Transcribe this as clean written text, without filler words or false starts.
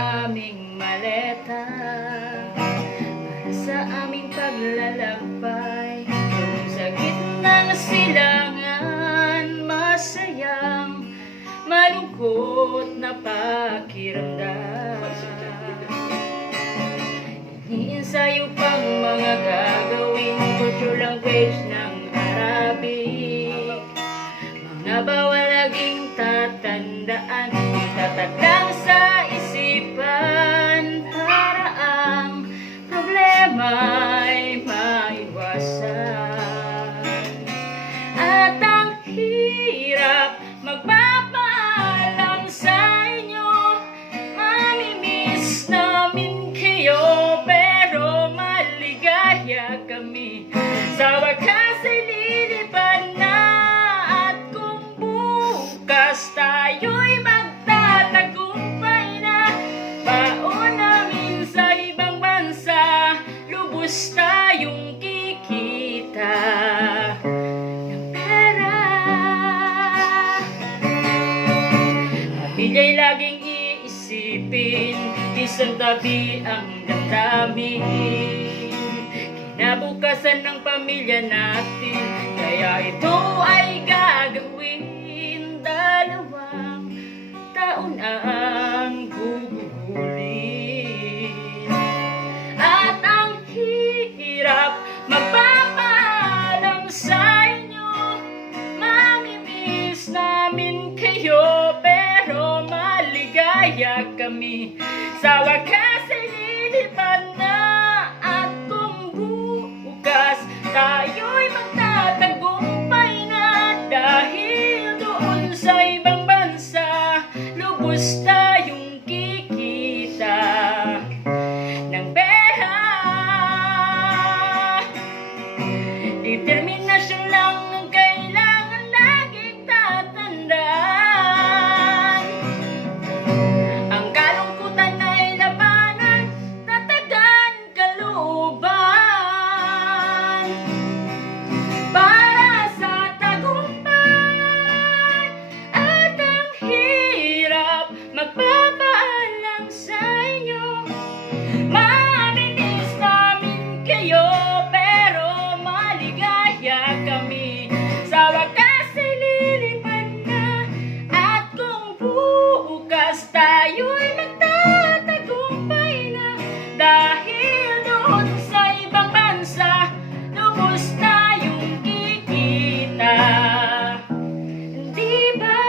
aming maleta para sa aming paglalakbay. Kung sa gitna ng silangan, masayang malungkot na pakiramdam. Iniensayo pang mga gagawin, culture language ng Arabic. Mga bawal laging tatandaan, itatak lang sa isipan para ang problema'y maiwasan. At ang hirap magpapaalam sa inyo, mamimiss namin kayo, pero maligaya kami. Sa wakas ay lilipad na, at kung bukas tayo'y magtatagumpay na, baon namin sa ibang bansa, lubos tayong kikita ng pera. Pamilya'y laging iisipin, isang tabi ang damdamin. Kinabukasan ng pamilya natin, kaya ito ay gagawin. 2 taon ang gugugulin, at ang hirap magpapaalam sa inyo, mamimiss namin kayo, pero maligaya kami. Sa wakas ay lilipad na, at kung bukas tayo'y magtatagumpay na, dahil doon sa ibang bansa, lubos tayong kikita ng pera. Determinasyon lang ang kailangan laging tatandaan. Ang kalungkutan ay labanan, tatagan kalooban para sa tagumpay. At ang hirap magpapaalam sa inyo, mamimiss namin kayo, pero maligaya kami. Sa wakas ay lilipad na, at kung bukas tayo'y magtatagumpay na, dahil doon sa ibang bansa, lubos tayong kikita. Di ba?